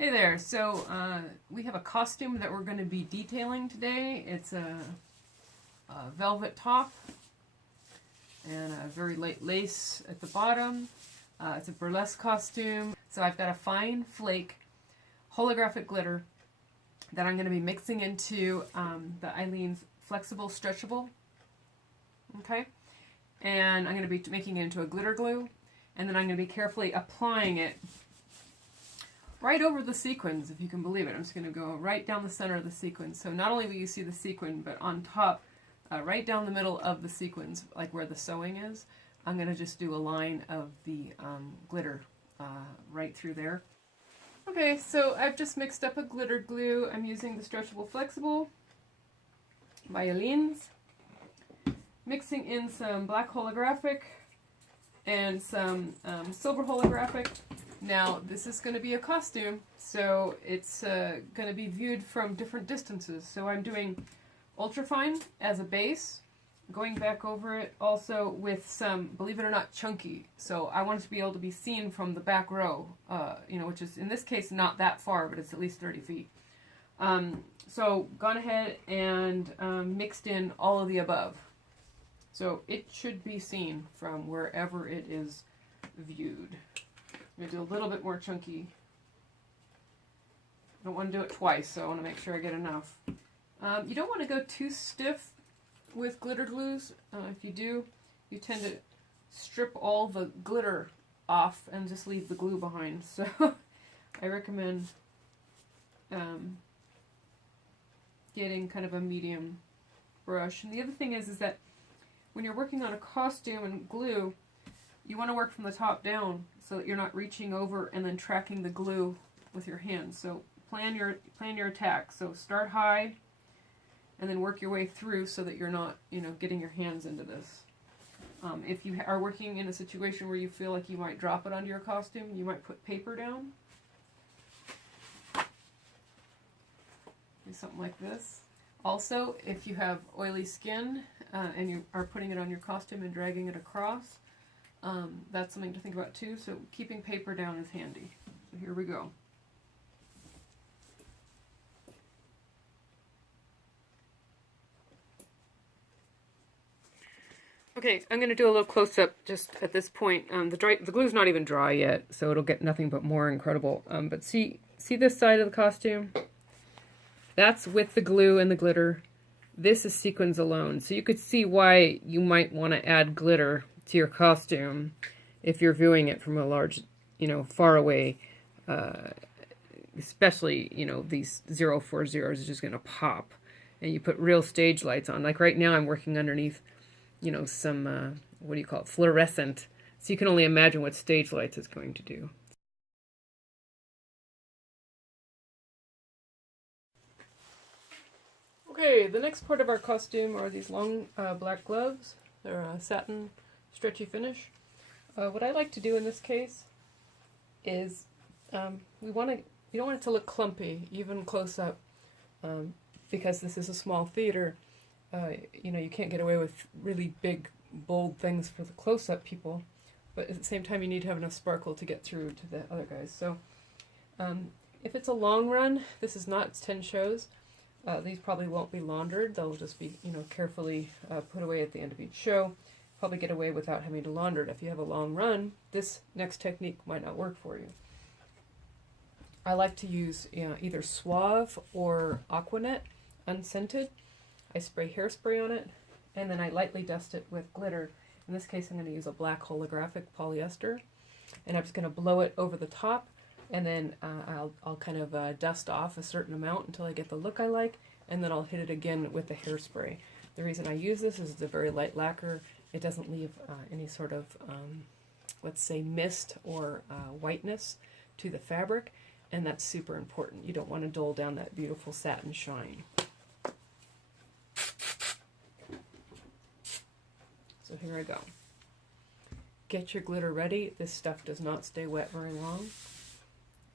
Hey there, so we have a costume that we're going to be detailing today. It's a velvet top and a very light lace at the bottom. It's a burlesque costume. So I've got a fine flake holographic glitter that I'm going to be mixing into the Eileen's Flexible Stretchable. Okay? And I'm going to be making it into a glitter glue. And then I'm going to be carefully applying it right over the sequins, if you can believe it. I'm just going to go right down the center of the sequins. So not only will you see the sequin, but on top, right down the middle of the sequins, like where the sewing is, I'm going to just do a line of the glitter right through there. Okay, so I've just mixed up a glitter glue. I'm using the Stretchable Flexible by Eileen's. Mixing in some black holographic and some silver holographic. Now, this is going to be a costume, so it's going to be viewed from different distances. So I'm doing ultrafine as a base, going back over it also with some, believe it or not, chunky. So I want it to be able to be seen from the back row, which is in this case not that far, but it's at least 30 feet. So gone ahead and mixed in all of the above. So it should be seen from wherever it is viewed. I'm going to do a little bit more chunky. I don't want to do it twice, so I want to make sure I get enough. You don't want to go too stiff with glitter glues. If you do, you tend to strip all the glitter off and just leave the glue behind. So I recommend getting kind of a medium brush. And the other thing is that when you're working on a costume and glue, you want to work from the top down so that you're not reaching over and then tracking the glue with your hands. So plan your attack. So start high and then work your way through so that you're not, getting your hands into this. If you are working in a situation where you feel like you might drop it onto your costume, you might put paper down. Do something like this. Also, if you have oily skin and you are putting it on your costume and dragging it across, that's something to think about too. So keeping paper down is handy. So here we go. Okay, I'm going to do a little close-up just at this point. The glue's not even dry yet, so it'll get nothing but more incredible. But see this side of the costume? That's with the glue and the glitter. This is sequins alone. So you could see why you might want to add glitter to your costume if you're viewing it from a large, far away, especially, these 040s is just going to pop. And you put real stage lights on. Like right now I'm working underneath, some, fluorescent. So you can only imagine what stage lights is going to do. Okay, the next part of our costume are these long black gloves. They're a satin stretchy finish. What I like to do in this case is you don't want it to look clumpy, even close up, because this is a small theater. You can't get away with really big, bold things for the close-up people, but at the same time you need to have enough sparkle to get through to the other guys. So if it's a long run, this is not 10 shows. These probably won't be laundered. They'll just be, carefully put away at the end of each show. Probably get away without having to launder it. If you have a long run, this next technique might not work for you. I like to use either Suave or Aquanet, unscented. I spray hairspray on it, and then I lightly dust it with glitter. In this case, I'm going to use a black holographic polyester, and I'm just going to blow it over the top, and then I'll kind of dust off a certain amount until I get the look I like, and then I'll hit it again with the hairspray. The reason I use this is it's a very light lacquer. It doesn't leave any sort of, let's say, mist or whiteness to the fabric, and that's super important. You don't want to dull down that beautiful satin shine. So here I go. Get your glitter ready. This stuff does not stay wet very long.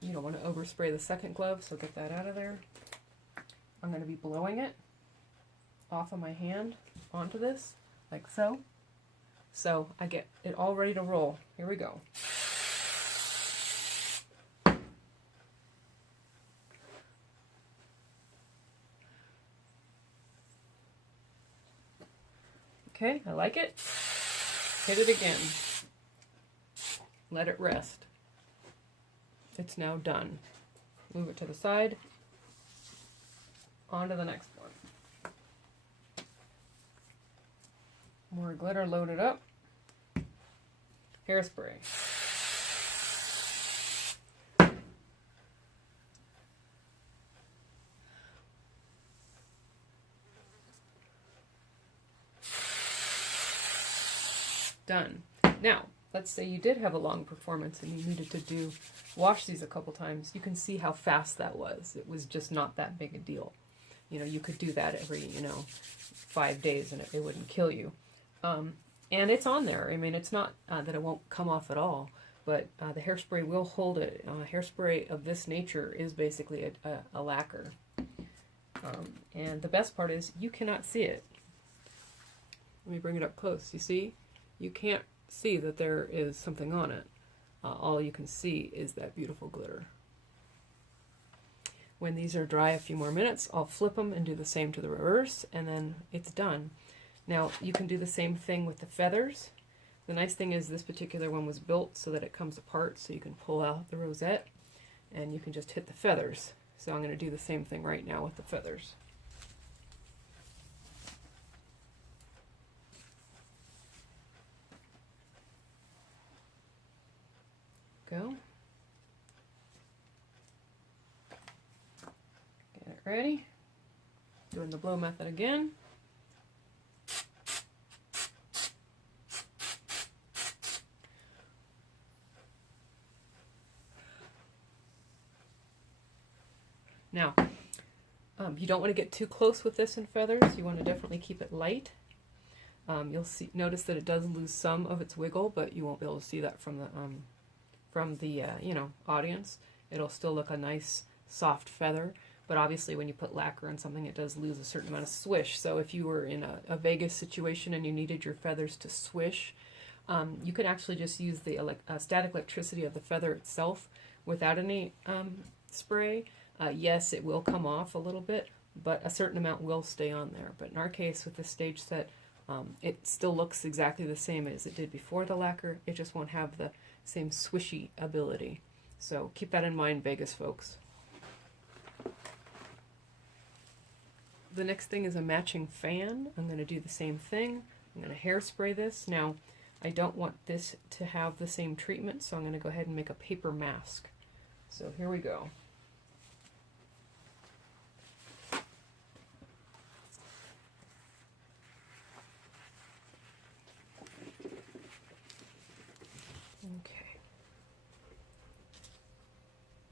You don't want to overspray the second glove, so get that out of there. I'm going to be blowing it off of my hand onto this, like so. So I get it all ready to roll. Here we go. Okay, I like it. Hit it again. Let it rest. It's now done. Move it to the side. On to the next one. More glitter loaded up. Hairspray. Done. Now, let's say you did have a long performance and you needed to wash these a couple times. You can see how fast that was. It was just not that big a deal. You know, you could do that every, 5 days and it wouldn't kill you. And it's on there. I mean, it's not that it won't come off at all, but the hairspray will hold it. Hairspray of this nature is basically a lacquer. And the best part is you cannot see it. Let me bring it up close. You see? You can't see that there is something on it. All you can see is that beautiful glitter. When these are dry a few more minutes, I'll flip them and do the same to the reverse, and then it's done. Now, you can do the same thing with the feathers. The nice thing is this particular one was built so that it comes apart, so you can pull out the rosette, and you can just hit the feathers. So I'm going to do the same thing right now with the feathers. Go. Get it ready. Doing the blow method again. Now, you don't want to get too close with this in feathers. You want to definitely keep it light. You'll notice that it does lose some of its wiggle, but you won't be able to see that from the audience. It'll still look a nice soft feather, but obviously when you put lacquer on something, it does lose a certain amount of swish. So if you were in a Vegas situation and you needed your feathers to swish, you could actually just use the static electricity of the feather itself without any spray. Yes, it will come off a little bit, but a certain amount will stay on there. But in our case, with this stage set, it still looks exactly the same as it did before the lacquer. It just won't have the same swishy ability. So keep that in mind, Vegas folks. The next thing is a matching fan. I'm going to do the same thing. I'm going to hairspray this. Now, I don't want this to have the same treatment, so I'm going to go ahead and make a paper mask. So here we go. Okay.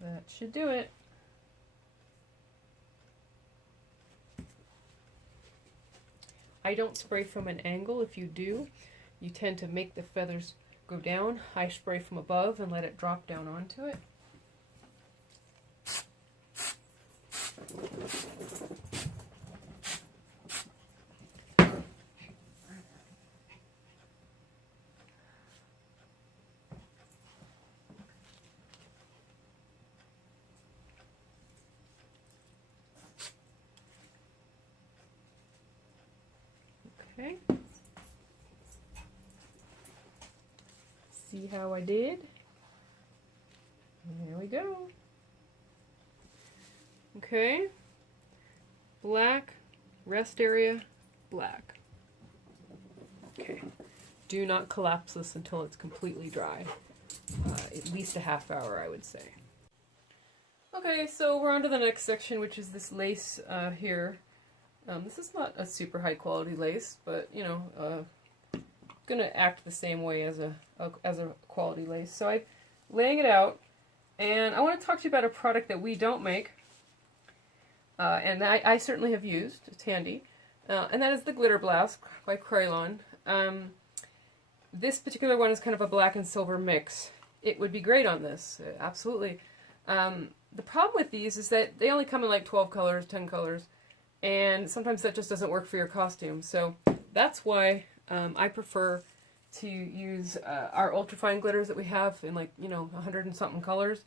That should do it. I don't spray from an angle. If you do, you tend to make the feathers go down. I spray from above and let it drop down onto it. Okay. See how I did? There we go. Okay. Black, rest area, black. Okay. Do not collapse this until it's completely dry. At least a half hour, I would say. Okay, so we're on to the next section, which is this lace here. This is not a super high quality lace, but gonna act the same way as a quality lace. So I'm laying it out, and I want to talk to you about a product that we don't make, and I certainly have used. It's handy, and that is the Glitter Burlesque by Krylon. This particular one is kind of a black and silver mix. It would be great on this, absolutely. The problem with these is that they only come in like 12 colors, 10 colors. And sometimes that just doesn't work for your costume. So that's why I prefer to use our ultrafine glitters that we have in 100 and something colors,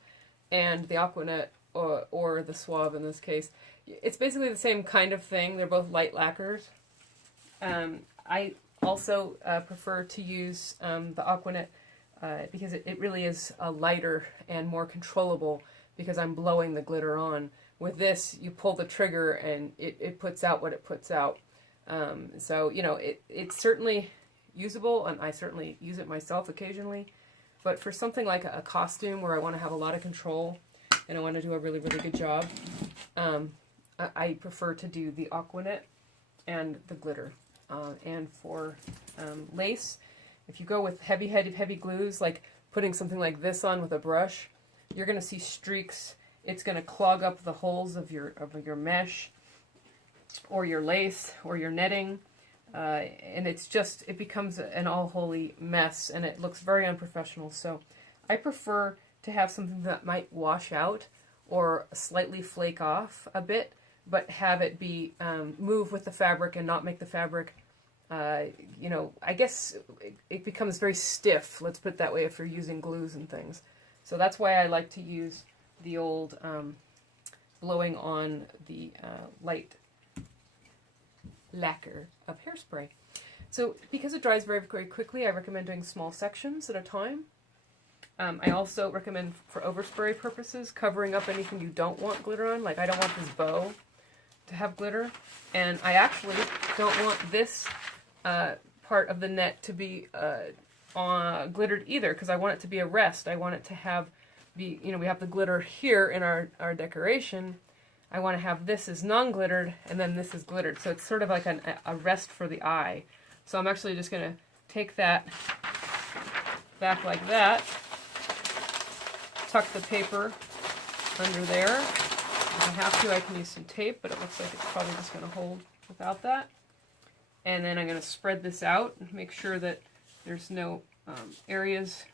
and the Aquanet or the Suave in this case. It's basically the same kind of thing. They're both light lacquers. I also prefer to use the Aquanet because it really is lighter and more controllable because I'm blowing the glitter on. With this, you pull the trigger and it puts out what it puts out. So, you know, it's certainly usable, and I certainly use it myself occasionally. But for something like a costume where I want to have a lot of control and I want to do a really, really good job, I prefer to do the Aquanet and the glitter. And for lace, if you go with heavy glues, like putting something like this on with a brush, you're going to see streaks. It's going to clog up the holes of your mesh or your lace or your netting. And it becomes an all-holy mess, and it looks very unprofessional. So I prefer to have something that might wash out or slightly flake off a bit, but have it be move with the fabric and not make the fabric, you know, I guess it becomes very stiff, let's put it that way, if you're using glues and things. So that's why I like to use the old blowing on the light lacquer of hairspray. So because it dries very, very quickly, I recommend doing small sections at a time. I also recommend, for overspray purposes, covering up anything you don't want glitter on. Like, I don't want this bow to have glitter, and I actually don't want this part of the net to be glittered either, because I want it to be a rest. I want it to be, you know, we have the glitter here in our decoration. I want to have this as non-glittered, and then this is glittered. So it's sort of like a rest for the eye. So I'm actually just going to take that back like that, tuck the paper under there. If I have to, I can use some tape, but it looks like it's probably just going to hold without that. And then I'm going to spread this out and make sure that there's no areas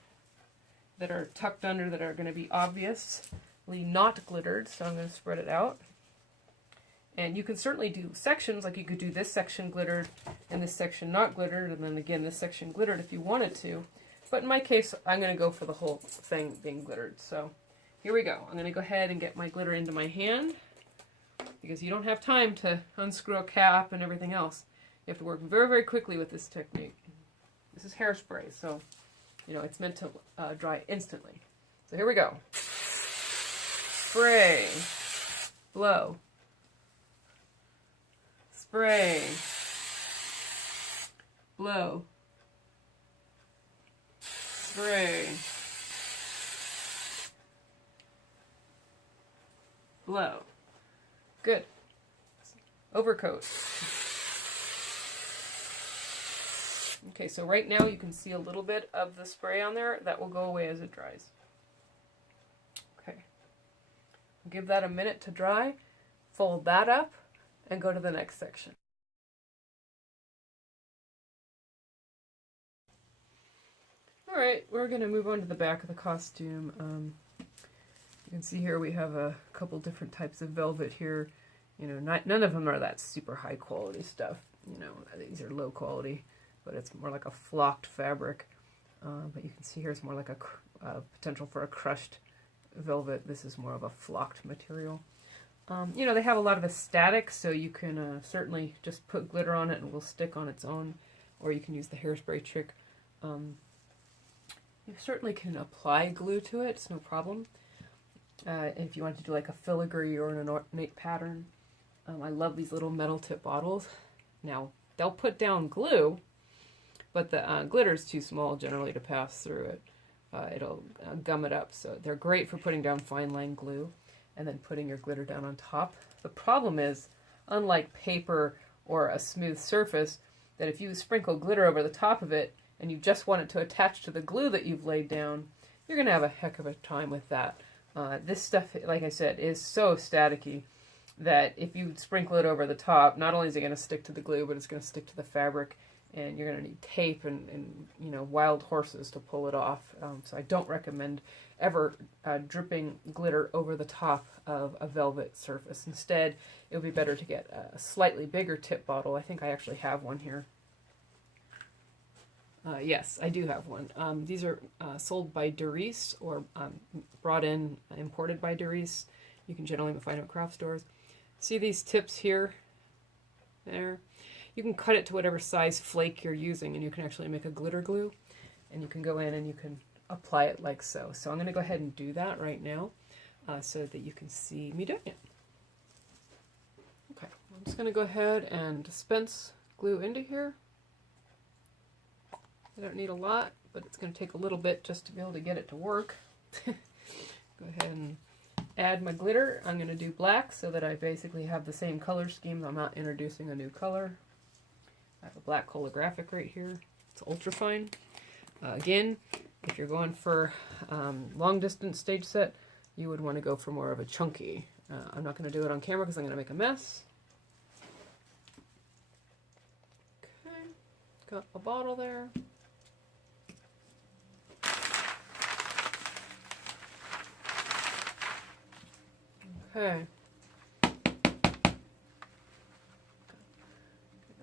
that are tucked under that are going to be obviously not glittered. So I'm going to spread it out. And you can certainly do sections, like you could do this section glittered and this section not glittered, and then again this section glittered if you wanted to. But in my case, I'm going to go for the whole thing being glittered. So here we go. I'm going to go ahead and get my glitter into my hand, because you don't have time to unscrew a cap and everything else. You have to work very, very quickly with this technique. This is hairspray, so you know it's meant to dry instantly. So here we go. Spray, blow, spray, blow, spray, blow. Good. Overcoat. Okay, so right now you can see a little bit of the spray on there. That will go away as it dries. Okay. Give that a minute to dry. Fold that up and go to the next section. Alright, we're going to move on to the back of the costume. You can see here we have a couple different types of velvet here. You know, none of them are that super high quality stuff. You know, these are low quality, but it's more like a flocked fabric. But you can see here it's more like a potential for a crushed velvet. This is more of a flocked material. You know, they have a lot of aesthetics, so you can certainly just put glitter on it and it will stick on its own, or you can use the hairspray trick. You certainly can apply glue to it, it's no problem. If you want to do like a filigree or an ornate pattern. I love these little metal tip bottles. Now, they'll put down glue, but the glitter is too small generally to pass through it. It'll gum it up, so they're great for putting down fine line glue and then putting your glitter down on top. The problem is, unlike paper or a smooth surface, that if you sprinkle glitter over the top of it and you just want it to attach to the glue that you've laid down, you're going to have a heck of a time with that. This stuff, like I said, is so staticky that if you sprinkle it over the top, not only is it going to stick to the glue, but it's going to stick to the fabric, and you're going to need tape and you know, wild horses to pull it off. So I don't recommend ever dripping glitter over the top of a velvet surface. Instead, it would be better to get a slightly bigger tip bottle. I think I actually have one here. Yes, I do have one. These are sold by Doris, or imported by Doris. You can generally find them at craft stores. See these tips here? There. You can cut it to whatever size flake you're using, and you can actually make a glitter glue, and you can go in and you can apply it like so. So I'm going to go ahead and do that right now so that you can see me doing it. Okay, I'm just going to go ahead and dispense glue into here. I don't need a lot, but it's going to take a little bit just to be able to get it to work. Go ahead and add my glitter. I'm going to do black so that I basically have the same color scheme. I'm not introducing a new color. I have a black holographic right here. It's ultra fine. Again, if you're going for long distance stage set, you would want to go for more of a chunky. I'm not going to do it on camera because I'm going to make a mess. Okay, got a bottle there. Okay. There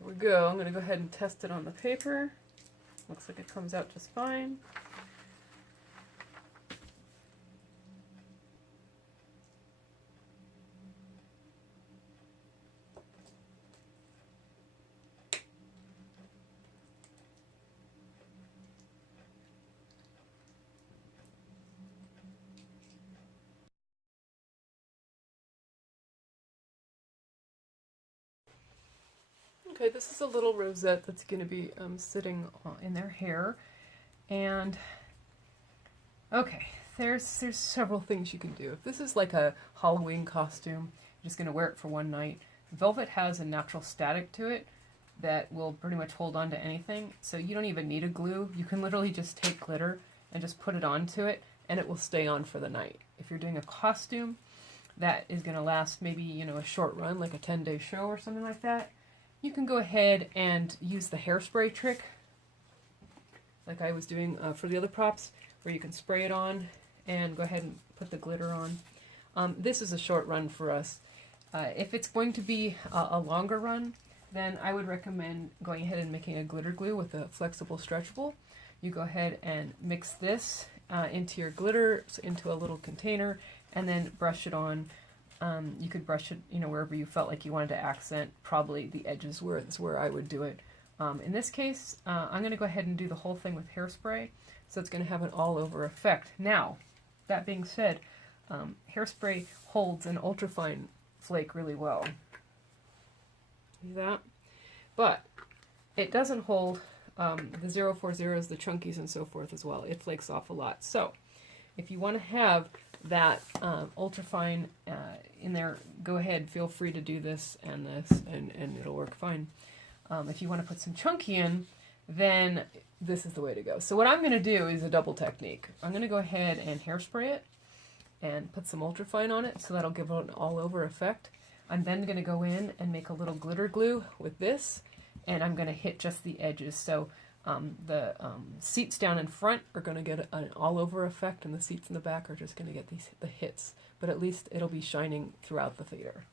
we go. I'm going to go ahead and test it on the paper. Looks like it comes out just fine. Okay, this is a little rosette that's going to be sitting in their hair, and okay, there's several things you can do. If this is like a Halloween costume, you're just going to wear it for one night. Velvet has a natural static to it that will pretty much hold on to anything, so you don't even need a glue. You can literally just take glitter and just put it onto it, and it will stay on for the night. If you're doing a costume that is going to last maybe, you know, a short run, like a 10-day show or something like that, you can go ahead and use the hairspray trick, like I was doing for the other props, where you can spray it on and go ahead and put the glitter on. This is a short run for us. If it's going to be a longer run, then I would recommend going ahead and making a glitter glue with a flexible stretchable. You go ahead and mix this into your glitter, into a little container, and then brush it on. You could brush it, you know, wherever you felt like you wanted to accent. Probably the edges is where I would do it. In this case, I'm going to go ahead and do the whole thing with hairspray, so it's going to have an all-over effect. Now, that being said, hairspray holds an ultrafine flake really well. See that? But it doesn't hold the 040s, the chunkies, and so forth as well. It flakes off a lot. So, if you want to have that ultrafine in there, go ahead, feel free to do this, and it'll work fine. If you want to put some chunky in, then this is the way to go. So what I'm going to do is a double technique. I'm going to go ahead and hairspray it and put some ultrafine on it, so that'll give it an all-over effect. I'm then going to go in and make a little glitter glue with this, and I'm going to hit just the edges. So the seats down in front are going to get an all-over effect, and the seats in the back are just going to get the hits. But at least it'll be shining throughout the theater.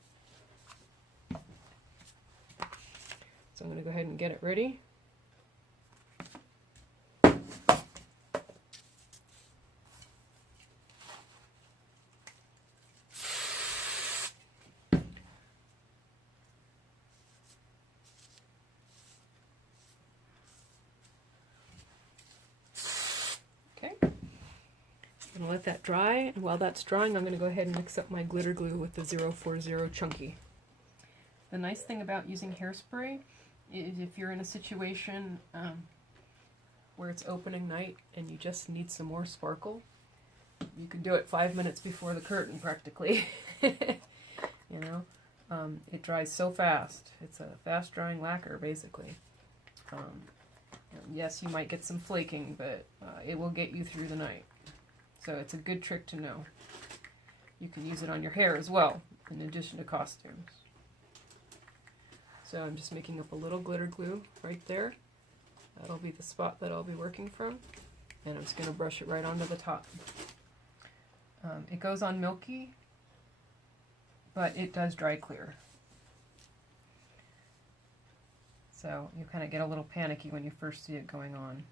So I'm going to go ahead and get it ready. I'm going to let that dry, and while that's drying, I'm going to go ahead and mix up my glitter glue with the 040 chunky. The nice thing about using hairspray is if you're in a situation where it's opening night and you just need some more sparkle, you can do it 5 minutes before the curtain practically. You know, it dries so fast. It's a fast drying lacquer basically. Yes, you might get some flaking, but it will get you through the night. So it's a good trick to know. You can use it on your hair as well, in addition to costumes. So I'm just making up a little glitter glue right there. That'll be the spot that I'll be working from. And I'm just going to brush it right onto the top. It goes on milky, but it does dry clear. So you kind of get a little panicky when you first see it going on.